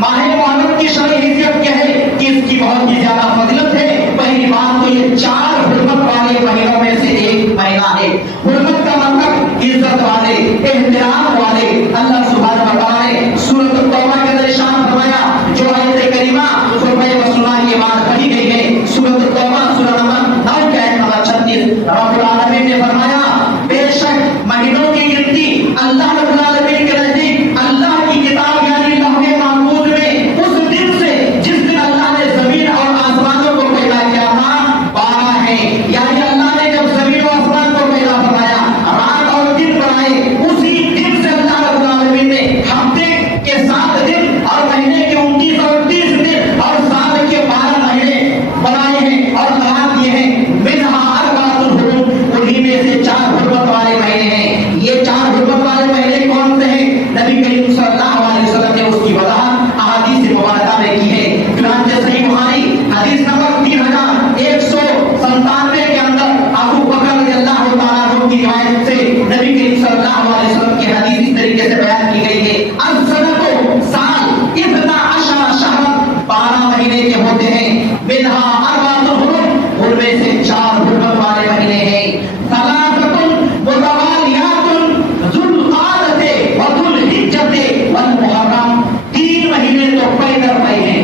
ماہ محرم کی شرعی حیثیت کیا ہے کہ اس کی بہت ہی زیادہ فضیلت ہے. پہلی بات تو یہ 4 حرمت والے مہینوں میں سے ایک مہینہ ہے. حرمت کا مطلب عزت والے، احترام والے. اللہ سبحانہ و تعالیٰ نے سورۃ التوبہ کے اندر ارشاد فرمایا، جو آیت کریمہ فرمائے رسولہ کی بات پڑھی گئی ہے، سورۃ التوبہ سورہ نمبر 9 کی آیت نمبر 36. رب العالمین نے فرمایا بے شک مہینوں کی گنتی اللہ رب العالمین کے نزدیک اللہ کی کتاب یعنی لوح محفوظ میں اس دن سے جس دن اللہ نے زمین اور آسمانوں کو پیدا کیا تھا 12 ہے. یعنی اللہ نے جب زمین و آسمان کو پیدا فرمایا، رات اور دن بنائے، اسی دن سے اللہ رب العالمین نے ہفتے کے 7 دن اور مہینے کے 29 اور 30 دن اور سال کے 12 مہینے بنائے ہیں اور قرار دیے ہیں. منہا اربعۃ حرم، انہی میں سے 4 حرمت والے مہینے ہیں. یہ 4 حرمت والے مہینے کون سے ہیں؟ نبی کریم صلی اللہ علیہ وسلم نے اس کی وضاحت احادیث مبارکہ میں کی ہے. چنانچہ صحیح بخاری حدیث نمبر 3197 کے اندر ابو بکر رضی اللہ تعالیٰ عنہ کی روایت سے نبی کریم صلی اللہ علیہ وسلم کی حدیث اس طریقے سے بیان کی گئی ہے، السنۃ سال 12 شہر 12 مہینے کے ہوتے ہیں. منہا اربعۃ حرم، ان میں سے 4 حرمت والے مہینے ہیں. ثلاثۃ متوالیات ذو القعدۃ وذو الحجۃ والمحرم، 3 مہینے تو پے در پے ہیں.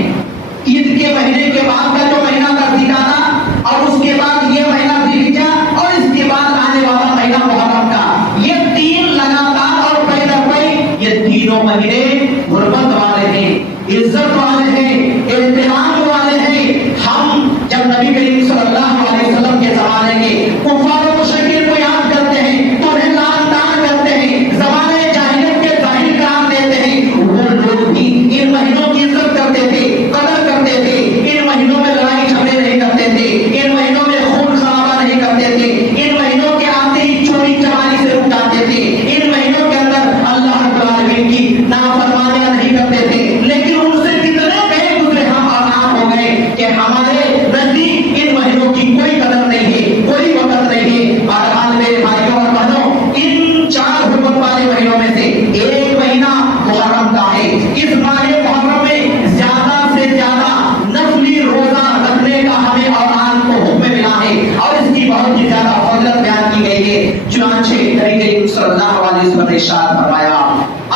عید کے مہینے کے بعد کا جو مہینہ تھا ذوالقعدہ، اور اس کے بعد یہ مہینہ ذوالحجہ، اور اس کے بعد آنے والا مہینہ محرم کا. یہ 3 لگاتار اور پے در پے، یہ تینوں مہینے حرمت والے ہیں، عزت والے ہیں، احترام والے ہیں. ہم جب نبی کریم صلی اللہ علیہ وسلم کے زمانے کے کفار و مشرکین کو یاد کرتے ہیں تو انہیں لعن طعن کرتے ہیں، زمانے جاہلیت کے ظاہر قرار دیتے ہیں. وہ لوگ بھی ان مہینوں کی عزت کرتے تھے، قدر کرتے تھے. ان مہینوں میں لڑائی جھگڑے نہیں کرتے تھے، ان مہینوں میں خون خرابہ نہیں کرتے تھے، ان مہینوں کے آتے ہی چوری چماری سے رک جاتے تھے، ان مہینوں کے اندر اللہ رب العالمین کی نافرمانیاں نہیں کرتے تھے. لیکن ان سے کتنے کہیں گزرے ہم اور آپ ہو گئے کہ ہمارے نزدیک ان مہینوں کی کوئی قدر نہیں ہے، کوئی وقت نہیں ہے. بہرحال میرے بھائیوں اور بہنوں، ان 4 حرمت والے مہینوں میں سے ایک مہینہ محرم کا ہے. اس ماہ محرم میں زیادہ سے زیادہ نفلی روزہ رکھنے کا ہمیں اور آپ کو حکم ملا ہے اور اس کی بہت ہی زیادہ فضیلت بیان کی گئی ہے. چنانچہ نبی کریم صلی اللہ علیہ وسلم نے ارشاد فرمایا،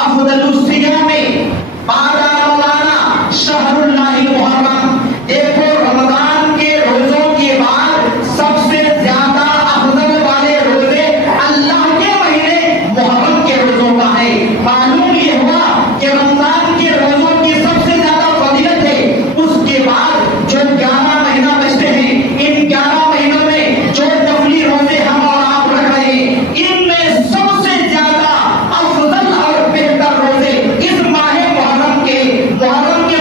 افضل الصیام بعد رمضان شہر اللہ المحرم. دیکھو رمضان کے روزوں کے بعد سب سے زیادہ افضل والے روزے اللہ کے مہینے محرم کے روزوں کا ہے. معلوم یہ ہوا کہ رمضان کے روزوں کی سب سے زیادہ فضیلت ہے. اس کے بعد جو 11 مہینہ بچتے ہیں، ان 11 مہینوں میں جو نفلی روزے ہم اور آپ رکھ رہے ہیں، ان میں سب سے زیادہ افضل اور بہتر روزے اس ماہ محرم کے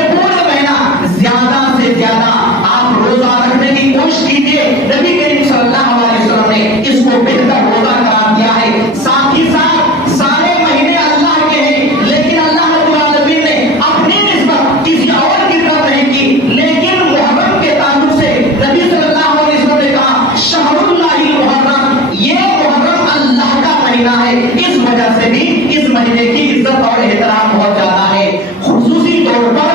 پورے مہینہ زیادہ سے زیادہ آپ روزہ رکھنے کی کوشش کیجیے. نبی کریم صلی اللہ علیہ وسلم نے اس کو بہتر روزہ قرار دیا ہے. ساتھ ہی ساتھ سارے مہینے اللہ کے ہیں، لیکن اللہ رب العالمین نے اپنی نسبت کسی اور کی طرف نہیں کی. لیکن محرم کے تعلق سے نبی صلی اللہ علیہ وسلم نے کہا شہر اللہ المحرم، یہ محرم اللہ کا مہینہ ہے. اس وجہ سے بھی اس مہینے کی عزت اور احترام بہت زیادہ ہے. خصوصی طور پر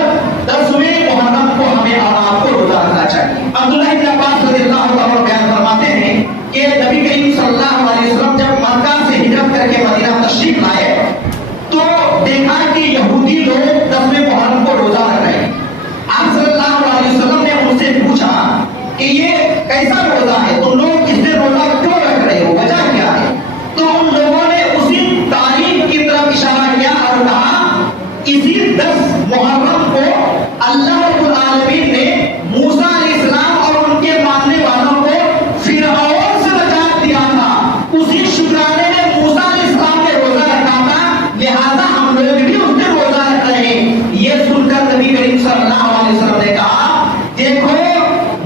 10ویں محرم کو ہمیں اور آپ کو روزہ رکھنا چاہیے. عبداللہ بن عباس رضی اللہ عنہ بیان فرماتے ہیں کہ نبی کریم صلی اللہ علیہ وسلم جب مکہ سے ہجرت کر کے مدینہ تشریف لائے تو دیکھا کہ یہودی لوگ 10ویں محرم کو روزہ رکھ رہے ہیں. آپ صلی اللہ علیہ وسلم نے ان سے پوچھا کہ یہ کیسا روزہ ہے، تم لوگ اس دن روزہ کیوں رکھ رہے ہو، وجہ کیا ہے؟ تو ان لوگوں نے اسی تاریخ کی طرف اشارہ کیا اور کہا اسی 10 محرم کو اللہ رب العالمین نے موسیٰ علیہ السلام اور ان کے ماننے والوں کو فرعون سے نجات دیا تھا. اسی شکرانے میں موسیٰ علیہ السلام نے روزہ رکھا تھا، لہذا ہم لوگ بھی اس دن روزہ رکھ رہے ہیں. یہ سن کر نبی کریم صلی اللہ علیہ وسلم نے کہا دیکھو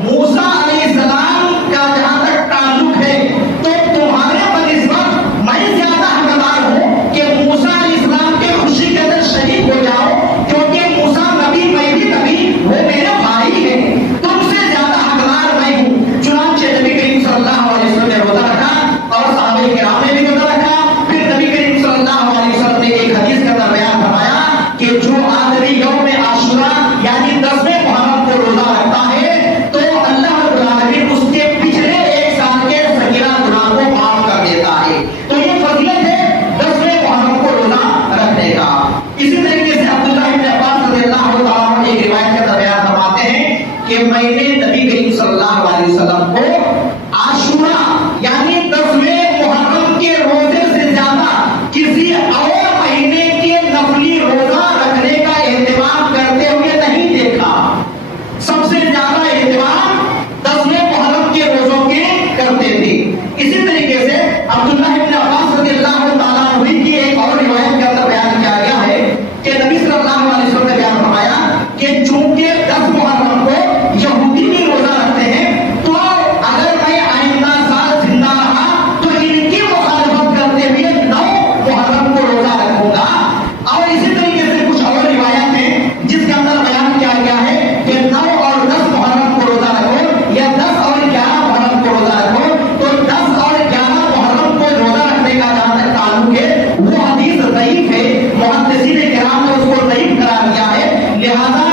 موسیٰ علیہ السلام کا جہاں تک تعلق ہے تو تمہارے بنسبت میں زیادہ حقدار ہوں کہ موسیٰ علیہ السلام کے خوشی کے اندر شریک ہو جاؤ، کیونکہ موسیٰ نبی، میں بھی نبی، وہ میرے بھائی مہینے نبی کریم صلی اللہ علیہ وسلم کو عاشورہ یعنی 10ویں محرم کے روزے سے زیادہ کسی اور مہینے کے نفلی روزہ رکھنے کا اہتمام کرتے ہوئے نہیں دیکھا. سب سے زیادہ اہتمام 10ویں محرم کے روزوں کے کرتے تھے. اسی طریقے سے عبداللہ ابن عباس رضی اللہ تعالیٰ عنہ کی ایک اور روایت کے اندر بیان کیا گیا ہے کہ نبی صلی اللہ علیہ وسلم نے بیان فرمایا کہ چونکہ 10 محرم کو یہودی بھی روزہ رکھتے ہیں تو اگر میں آئندہ سال زندہ رہا تو ان کی مخالفت کرتے ہوئے 9 محرم کو روزہ رکھوں گا. اور اسی طریقے سے کچھ اور روایات ہیں جس کے اندر بیان کیا گیا ہے کہ 9 اور 10 محرم کو روزہ رکھو یا 10 اور 11 محرم کو روزہ رکھو. تو 10 اور 11 محرم کو روزہ رکھنے کا جہاں تک تعلق ہے وہ حدیث ضعیف ہے. محدثین کرام نے اس کو ضعیف قرار دیا ہے. لہذا